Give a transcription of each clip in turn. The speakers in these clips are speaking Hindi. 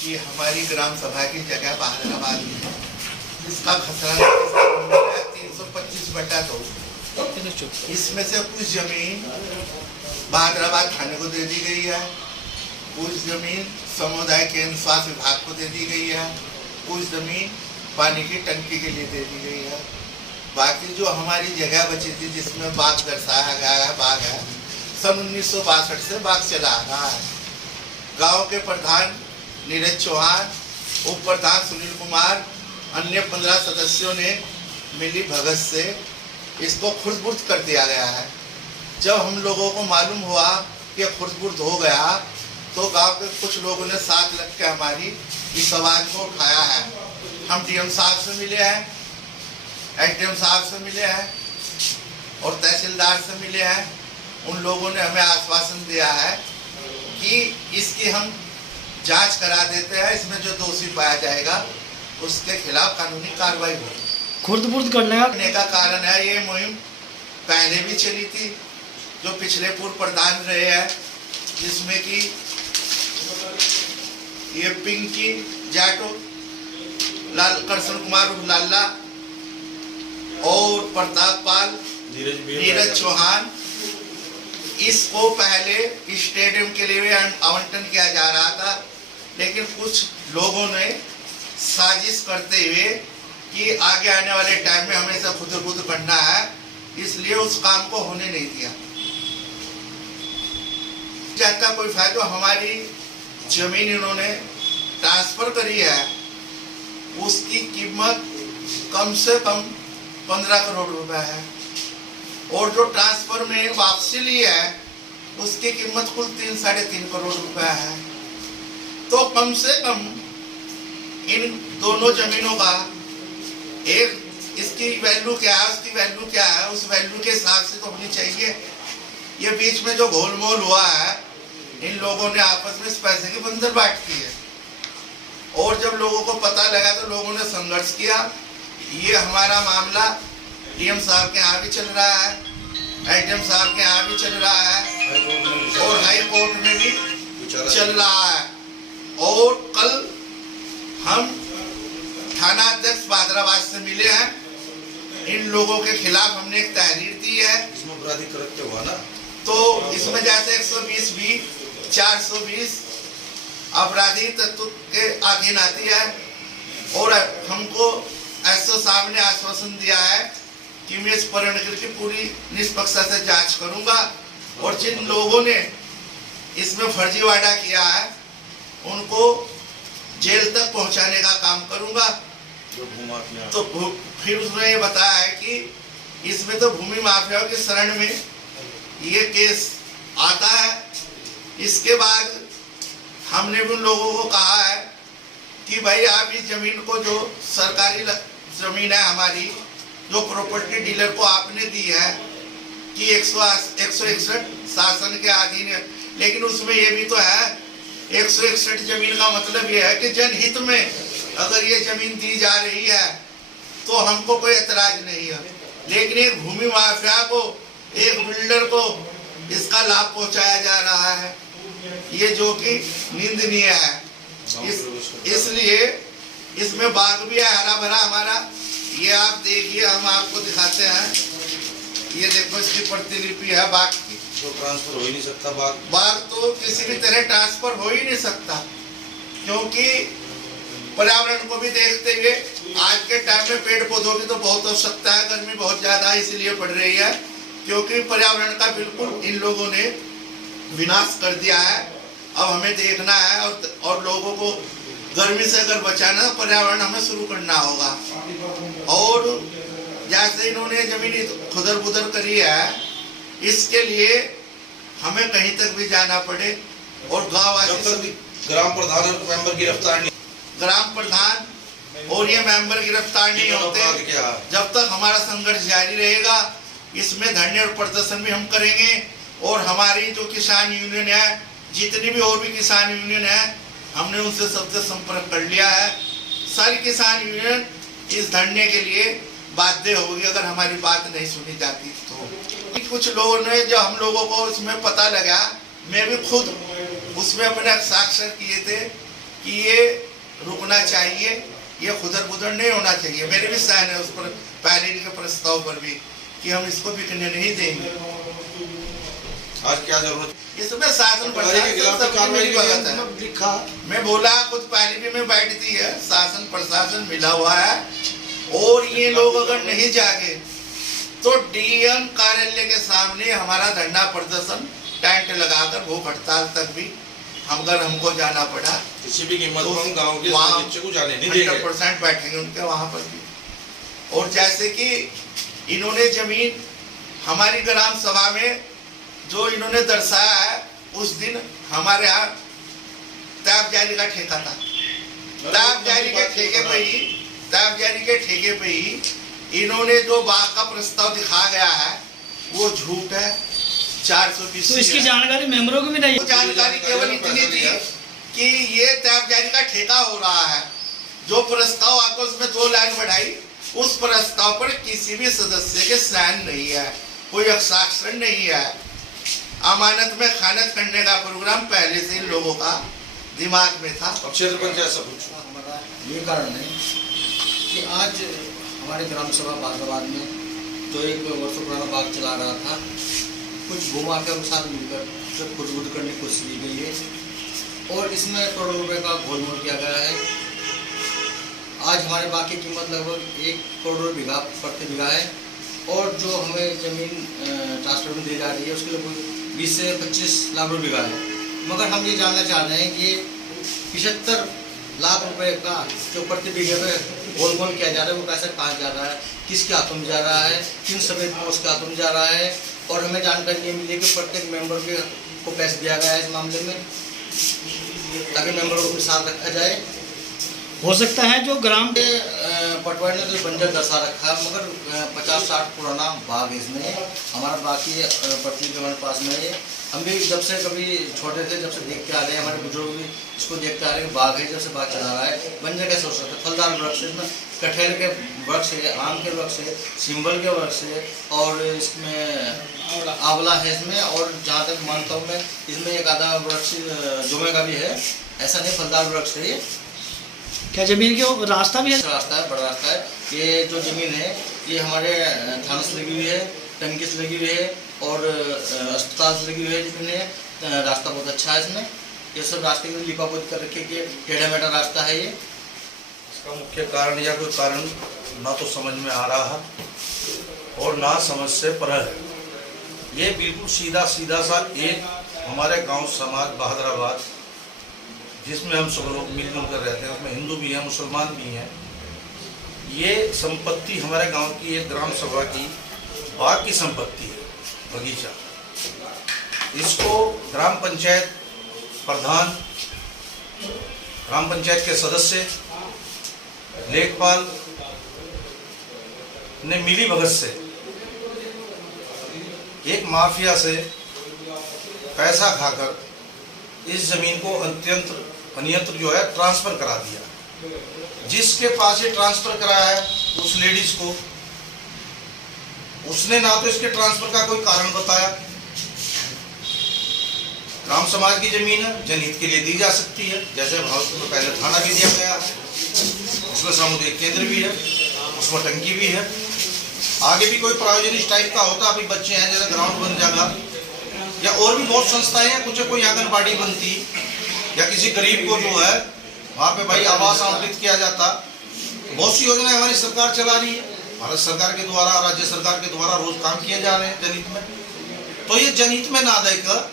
कि हमारी ग्राम सभा की जगह बहादुराबाद में इसका खसरा 325/2। इसमें से कुछ जमीन बहादुराबाद थाने को दे दी गई है, कुछ जमीन समुदाय केंद्र स्वास्थ्य विभाग को दे दी गई है, कुछ जमीन पानी की टंकी के लिए दे दी गई है। बाकी जो हमारी जगह बची थी जिसमें बाग दर्शाया गया है, बाग है, सन 1962 से बाग चला आ रहा है। गांव के प्रधान नीरज चौहान, उप प्रधान सुनील कुमार, अन्य 15 सदस्यों ने मिली भगत से इसको खुर्द-बुर्द कर दिया गया है। जब हम लोगों को मालूम हुआ कि खुर्द-बुर्द हो गया तो गांव के कुछ लोगों ने साथ लग के हमारी इस आवाज को उठाया है। हम डीएम साहब से मिले हैं, एसडीएम साहब से मिले हैं और तहसीलदार से मिले हैं। उन लोगों ने हमें आश्वासन दिया है कि इसकी हम जांच करा देते हैं, इसमें जो दोषी पाया जाएगा उसके खिलाफ कानूनी कार्रवाई होगी। खुर्द-बुर्द करने का कारण है ये मुहिम पहले भी चली थी, जो पिछले पूर्व प्रधान रहे हैं, जिसमें कि ये पिंकी जाटो, लाल कृष्ण कुमार लाला और प्रताप पाल, नीरज चौहान, इसको पहले स्टेडियम के लिए आवंटन किया जा रहा था, लेकिन कुछ लोगों ने साजिश करते हुए कि आगे आने वाले टाइम में हमें इसे खुद करना है, इसलिए उस काम को होने नहीं दिया जाता। कोई फायदा, हमारी जमीन इन्होंने ट्रांसफर करी है, उसकी कीमत कम से कम 15 करोड़ रुपए है और जो ट्रांसफर में वापसी ली है उसकी कीमत कुल 3-3.5 करोड़ रुपए है। तो कम से कम इन दोनों जमीनों का एक इसकी वैल्यू क्या है, उसकी वैल्यू क्या है, उस वैल्यू के हिसाब से तो होनी चाहिए। ये बीच में जो घोलमोल हुआ है, इन लोगों ने आपस में इस पैसे की बंदरबाट की है और जब लोगों को पता लगा तो लोगों ने संघर्ष किया। ये हमारा मामला डीएम साहब के यहाँ भी चल रहा है, एसडीएम साहब के यहाँ भी चल रहा है और हाई कोर्ट में भी चल रहा है। और कल हम थाना अध्यक्ष बहादुराबाद से मिले हैं, इन लोगों के खिलाफ हमने एक तहरीर दी है। इसमें आपराधिक कृत्य हुआ ना, तो इसमें जैसे 120B 420 आपराधिक तत्व के अधीन आती है और हमको एसओ साहब ने आश्वासन दिया है कि मैं इस परिणति की पूरी निष्पक्षता से जांच करूंगा और जिन लोगों ने इसमें फर्जीवाड़ा किया है उनको जेल तक पहुंचाने का काम करूंगा। तो फिर उसने ये बताया है कि इसमें तो भूमि माफियाओं की शरण में ये केस आता है। इसके बाद हमने भी उन लोगों को कहा है कि भाई आप इस जमीन को, जो सरकारी जमीन है हमारी, जो प्रॉपर्टी डीलर को आपने दी है कि 161 शासन के अधीन है, लेकिन उसमें ये भी तो है 161 जमीन का मतलब ये है कि जनहित में अगर ये जमीन दी जा रही है तो हमको कोई एतराज नहीं है, लेकिन एक भूमि माफिया को, एक बिल्डर को इसका लाभ पहुंचाया जा रहा है, ये जो कि निंदनीय है। इसलिए इसमें बाग भी है हरा भरा हमारा। ये आप देखिए, हम आपको दिखाते हैं, ये देखो इसकी प्रतिलिपि है बाग की। तो ट्रांसफर हो ही नहीं सकता बाग तो किसी भी तरह ट्रांसफर हो ही नहीं सकता, क्योंकि पर्यावरण को भी देखते हुए आज के टाइम में पेड़ पौधों की तो बहुत आवश्यकता है, गर्मी बहुत ज्यादा इसलिए बढ़ रही है क्योंकि पर्यावरण का बिल्कुल इन लोगों ने विनाश कर दिया है। अब हमें देखना है और लोगों को गर्मी से अगर बचाना है, पर्यावरण हमें शुरू करना होगा। और जैसे इन्होंने जमीन खुदर-बुदर करी है, इसके लिए हमें कहीं तक भी जाना पड़े और गाँववासी, ग्राम प्रधान और मेंबर गिरफ्तार नहीं, ग्राम प्रधान और ये मेंबर गिरफ्तार नहीं होते, जब तक हमारा संघर्ष जारी रहेगा। इसमें धरने और प्रदर्शन भी हम करेंगे और हमारी जो किसान यूनियन है, जितनी भी और भी किसान यूनियन है, हमने उनसे सबसे संपर्क कर लिया है। सारी किसान यूनियन इस धरने के लिए बाध्य होगी अगर हमारी बात नहीं सुनी जाती तो। कुछ लोगों ने, जो हम लोगों को उसमें पता लगा, मैं भी खुद उसमें अपने हस्ताक्षर किए थे कि ये रुकना चाहिए, ये खुदर बुदर नहीं होना चाहिए। मेरे भी साइन है उस पर, पहले के प्रस्ताव पर भी, कि हम इसको बिकने नहीं देंगे। आज क्या जरूरत? इसमें शासन प्रशासन लिखा मैं बोला, खुद पहले भी मैं बैठती है, शासन प्रशासन मिला हुआ है। और ये लोग अगर नहीं जागे तो डीएम कार्यालय के सामने हमारा धरना प्रदर्शन टेंट लगाकर भूख हड़ताल तक भी अगर हमको जाना पड़ा, किसी भी कीमत तो पर हम गांव के वहाँ बच्चे को जाने नहीं देंगे। 100% बैठेंगे उनके वहां पर भी। और जैसे कि इन्होंने जमीन हमारी ग्राम सभा में जो इन्होंने दर्शाया है, उस दिन हमारे यहाँ ताबजारी का ठेका था। ताबजारी के ठेके पे ही इन्होंने जो बाग का प्रस्ताव दिखा गया है वो झूठ है। 420 तो इसकी जानकारी मेंबरों को भी नहीं। जानकारी केवल इतनी थी कि ये ताबजारी का ठेका हो रहा है। जो प्रस्ताव आकर उसमें 2 लाइन बढ़ाई, उस प्रस्ताव पर किसी भी सदस्य के साइन नहीं है, कोई हस्ताक्षर नहीं है। अमानत में खानत करने का प्रोग्राम पहले से इन लोगों का दिमाग में था। अब क्षेत्र पंचायत सब कुछ हमारा ये कारण है कि आज हमारे ग्राम सभा बागवान में जो एक वर्षों पुराना बाग चला रहा था, कुछ भूमाफिया के साथ मिलकर सब खुद करने की कोशिश की गई है और इसमें करोड़ों रुपए का गोलमोल किया गया है। आज हमारे बाग की कीमत लगभग 1 करोड़ बीघा प्रति बीघा है और जो हमें ज़मीन ट्रांसफर में दी जा रही है उसके लिए 20 से 25 लाख रुपये बीघा है। मगर हम ये जानना चाह रहे हैं कि 75 लाख रुपए का जो प्रति बीघे पे गोलमोल किया जा रहा है, वो पैसा कहाँ जा रहा है, किसके हाथों में जा रहा है, किन सफेद पोस्ट के हाथों में जा रहा है। और हमें जानकारी ये मिली कि प्रत्येक मेंबर को पैसे दिया गया है इस मामले में, ताकि मेंबरों को साथ रखा जाए। हो सकता है जो ग्राम पटवारी ने तो बंजर दर्शा रखा, मगर 50-60 पुराना बाग है इसमें। हमारा बाकी पटली के हमारे पास में है। हम भी जब से कभी छोटे थे, जब से देखते आ रहे हैं, हमारे बुजुर्ग भी इसको देखते आ रहे हैं, बाग है, जब से बाग चला रहा है। बंजर कैसे हो सकता है? फलदार वृक्ष है, इसमें कटहल के वृक्ष है, आम के वृक्ष है, सिंबल के वृक्ष है और इसमें आंवला है इसमें। और जहाँ तक मानता हूँ मैं, इसमें एक आधा वृक्ष जुमे का भी है। ऐसा नहीं, फलदार वृक्ष है ये। क्या जमीन के रास्ता भी है? रास्ता है, बड़ा रास्ता है। ये जो जमीन है ये हमारे थाने से लगी हुई है, टंकी से लगी हुई है और अस्पताल से लगी हुई है। जिसमें रास्ता बहुत अच्छा है। इसमें ये सब रास्ते में लिपापोत कर रखे कि टेढ़ा मेढ़ा रास्ता है ये। इसका मुख्य कारण या कोई कारण ना तो समझ में आ रहा है और ना समझ से परे है। ये बिल्कुल सीधा सा एक हमारे गांव समाज बहादुराबाद, जिसमें हम सब लोग मिलजुल कर रहते हैं, उसमें हिंदू भी हैं, मुसलमान भी हैं। ये संपत्ति हमारे गांव की एक ग्राम सभा की बाग की संपत्ति है, बगीचा। इसको ग्राम पंचायत प्रधान, ग्राम पंचायत के सदस्य, लेखपाल ने मिली भगत से एक माफिया से पैसा खाकर इस जमीन को अन्यत्र जो है ट्रांसफर करा दिया। जिसके पास ये ट्रांसफर कराया है उस लेडीज को, उसने ना तो इसके ट्रांसफर का कोई कारण बताया। ग्राम समाज की जमीन है, जनहित के लिए दी जा सकती है, जैसे भावपुर में पहले थाना भी दिया गया है, उसमें सामुदायिक केंद्र भी है, उसमें टंकी भी है। आगे भी कोई प्रायोजन इस टाइप का होता, अभी बच्चे हैं जैसे ग्राउंड बन जाएगा, या और भी बहुत संस्थाएं हैं, कुछ कोई आंगनबाड़ी बनती, या किसी गरीब को जो है वहाँ पे भाई आवास आवंटित किया जाता। बहुत सी योजनाएं हमारी सरकार चला रही है, भारत सरकार के द्वारा, राज्य सरकार के द्वारा रोज काम किए जा रहे हैं जनहित में। तो ये जनहित में ना देकर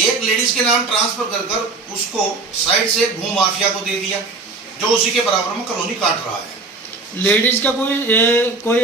एक लेडीज के नाम ट्रांसफर कर कर उसको साइड से भू माफिया को दे दिया, जो उसी के बराबर में कॉलोनी काट रहा है। लेडीज का कोई